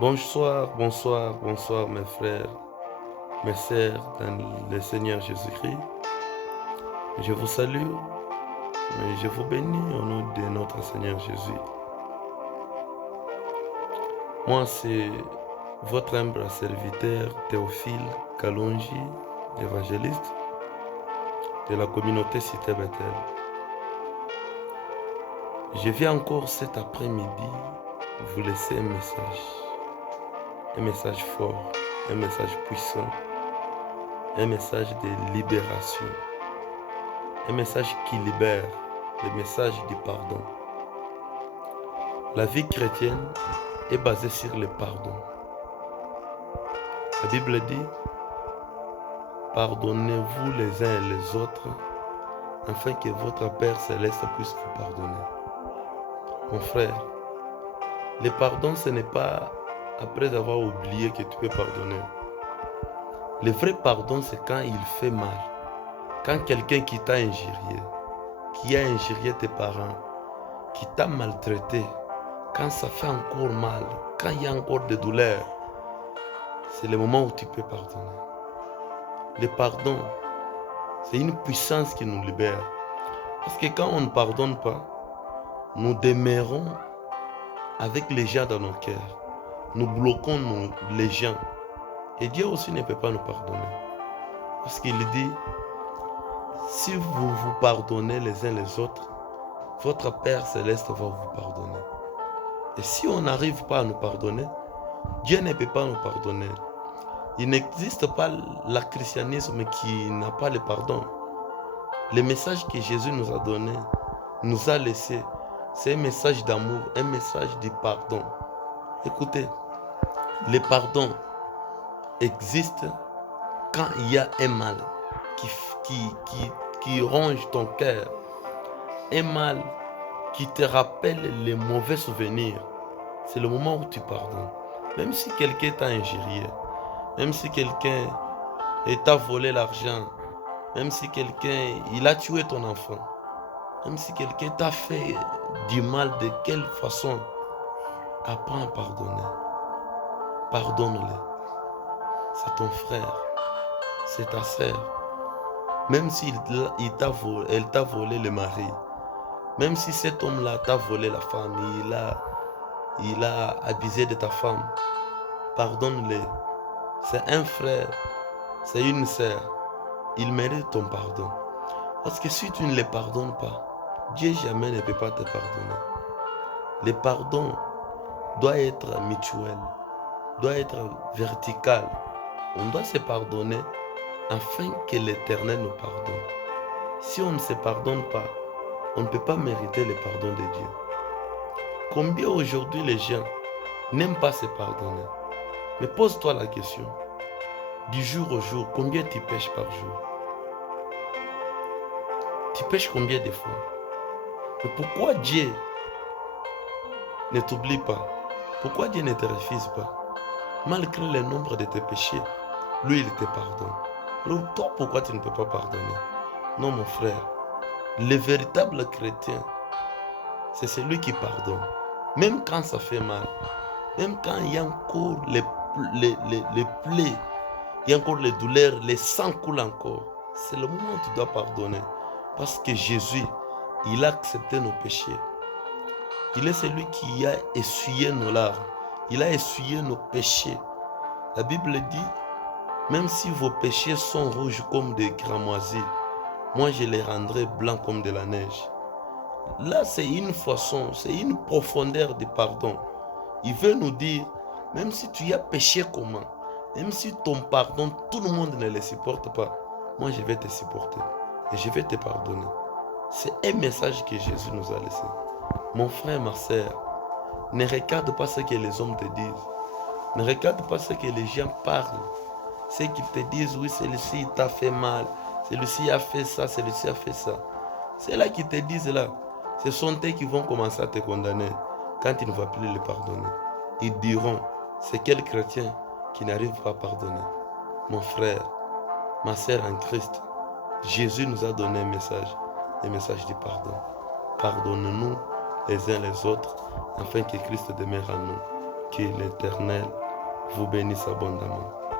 Bonsoir, bonsoir, bonsoir mes frères, mes sœurs dans le Seigneur Jésus-Christ. Je vous salue et je vous bénis au nom de notre Seigneur Jésus. Moi, c'est votre humble serviteur Théophile Kalonji, évangéliste de la communauté Cité Bethel. Je viens encore cet après-midi vous laisser un message fort, un message puissant, un message de libération, un message qui libère, le message du pardon. La vie chrétienne est basée sur le pardon. La Bible dit, pardonnez-vous les uns et les autres, afin que votre Père céleste puisse vous pardonner. Mon frère, le pardon, ce n'est pas après avoir oublié que tu peux pardonner. Le vrai pardon, c'est quand il fait mal. Quand quelqu'un qui t'a injurié, qui a injurié tes parents, qui t'a maltraité, quand ça fait encore mal, quand il y a encore des douleurs, c'est le moment où tu peux pardonner. Le pardon, c'est une puissance qui nous libère. Parce que quand on ne pardonne pas, nous demeurons avec les gens dans nos cœurs. Nous bloquons les gens. Et Dieu aussi ne peut pas nous pardonner. Parce qu'il dit, si vous vous pardonnez les uns les autres, votre Père céleste va vous pardonner. Et si on n'arrive pas à nous pardonner, Dieu ne peut pas nous pardonner. Il n'existe pas le christianisme qui n'a pas le pardon. Le message que Jésus nous a donné, nous a laissé, c'est un message d'amour, un message de pardon. Écoutez, le pardon existe quand il y a un mal qui ronge ton cœur, un mal qui te rappelle les mauvais souvenirs. C'est le moment où tu pardonnes. Même si quelqu'un t'a injurié, même si quelqu'un t'a volé l'argent, même si quelqu'un il a tué ton enfant, même si quelqu'un t'a fait du mal de quelle façon, apprends à pardonner. Pardonne-le. C'est ton frère, c'est ta sœur. Même si elle t'a volé le mari, même si cet homme-là t'a volé la femme, il a abusé de ta femme, pardonne-le. C'est un frère, c'est une sœur. Il mérite ton pardon. Parce que si tu ne les pardonnes pas, Dieu jamais ne peut pas te pardonner. Le pardon doit être mutuel, doit être vertical. On doit se pardonner afin que l'Éternel nous pardonne. Si on ne se pardonne pas, on ne peut pas mériter le pardon de Dieu. Combien aujourd'hui les gens n'aiment pas se pardonner? Mais pose-toi la question. Du jour au jour, combien tu pêches par jour? Tu pêches combien de fois? Mais pourquoi Dieu ne t'oublie pas? Pourquoi Dieu ne te refuse pas? Malgré le nombre de tes péchés, lui, il te pardonne. Alors toi, pourquoi tu ne peux pas pardonner? Non, mon frère. Le véritable chrétien, c'est celui qui pardonne. Même quand ça fait mal. Même quand il y a encore les plaies, il y a encore les douleurs, les sangs coulent encore. C'est le moment où tu dois pardonner. Parce que Jésus, il a accepté nos péchés. Il est celui qui a essuyé nos larmes. Il a essuyé nos péchés. La Bible dit, même si vos péchés sont rouges comme des cramoisis, moi je les rendrai blancs comme de la neige. Là, c'est une façon, c'est une profondeur de pardon. Il veut nous dire, même si tu as péché comment, même si ton pardon, tout le monde ne le supporte pas, moi je vais te supporter et je vais te pardonner. C'est un message que Jésus nous a laissé. Mon frère, ma soeur, ne regarde pas ce que les hommes te disent. Ne regarde pas ce que les gens parlent. Ceux qui te disent, oui, celui-ci t'a fait mal, celui-ci a fait ça, celui-ci a fait ça. C'est là qui te disent là. Ce sont eux qui vont commencer à te condamner quand tu ne vas plus les pardonner. Ils diront, c'est quel chrétien qui n'arrive pas à pardonner? Mon frère, ma sœur en Christ, Jésus nous a donné un message de pardon. Pardonne-nous les uns les autres, afin que Christ demeure en nous. Que l'Éternel vous bénisse abondamment.